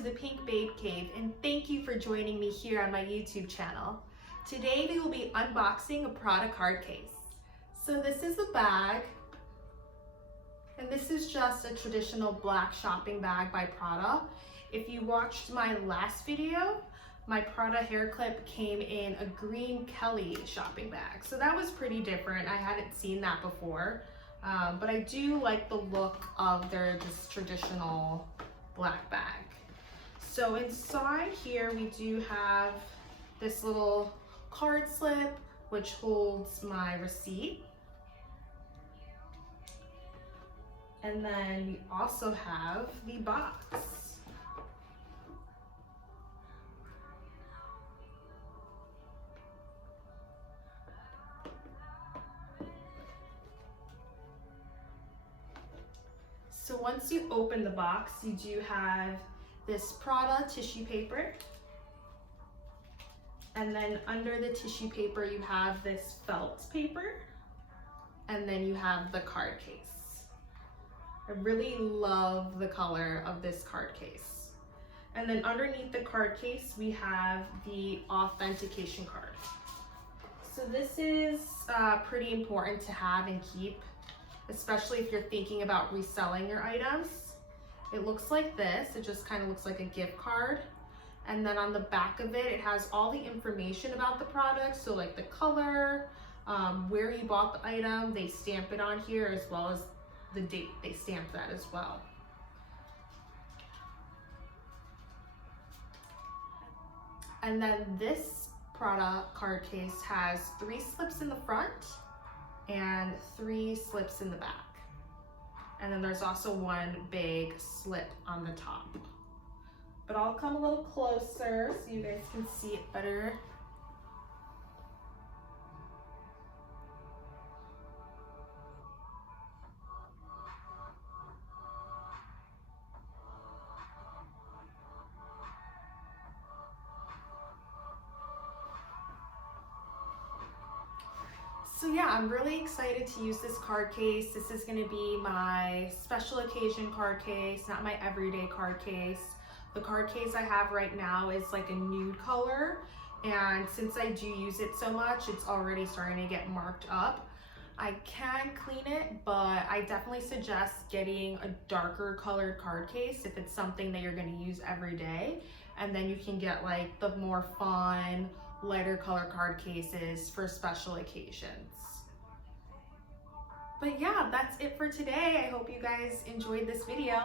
to the Pink Babe Cave, and thank you for joining me here on my YouTube channel. Today we will be unboxing a Prada card case. So this is the bag, and this is just a traditional black shopping bag by Prada. If you watched my last video, my Prada hair clip came in a green Kelly shopping bag. So that was pretty different. I hadn't seen that before, but I do like the look of their just traditional black bag. So inside here we do have this little card slip which holds my receipt. And then we also have the box. So once you open the box, you do have this Prada tissue paper. And then under the tissue paper, you have this felt paper. And then you have the card case. I really love the color of this card case. And then underneath the card case, we have the authentication card. So this is pretty important to have and keep, especially if you're thinking about reselling your items. It looks like this. It just kind of looks like a gift card. And then on the back of it, it has all the information about the product. So like the color, where you bought the item, they stamp it on here, as well as the date. They stamp that as well. And then this Prada card case has 3 slips in the front and 3 slips in the back. And then there's also one big slip on the top. But I'll come a little closer so you guys can see it better. So yeah, I'm really excited to use this card case. This is gonna be my special occasion card case, not my everyday card case. The card case I have right now is like a nude color, and since I do use it so much, it's already starting to get marked up. I can clean it, but I definitely suggest getting a darker colored card case if it's something that you're gonna use every day. And then you can get like the more fun, lighter color card cases for special occasions. But yeah, that's it for today. I hope you guys enjoyed this video.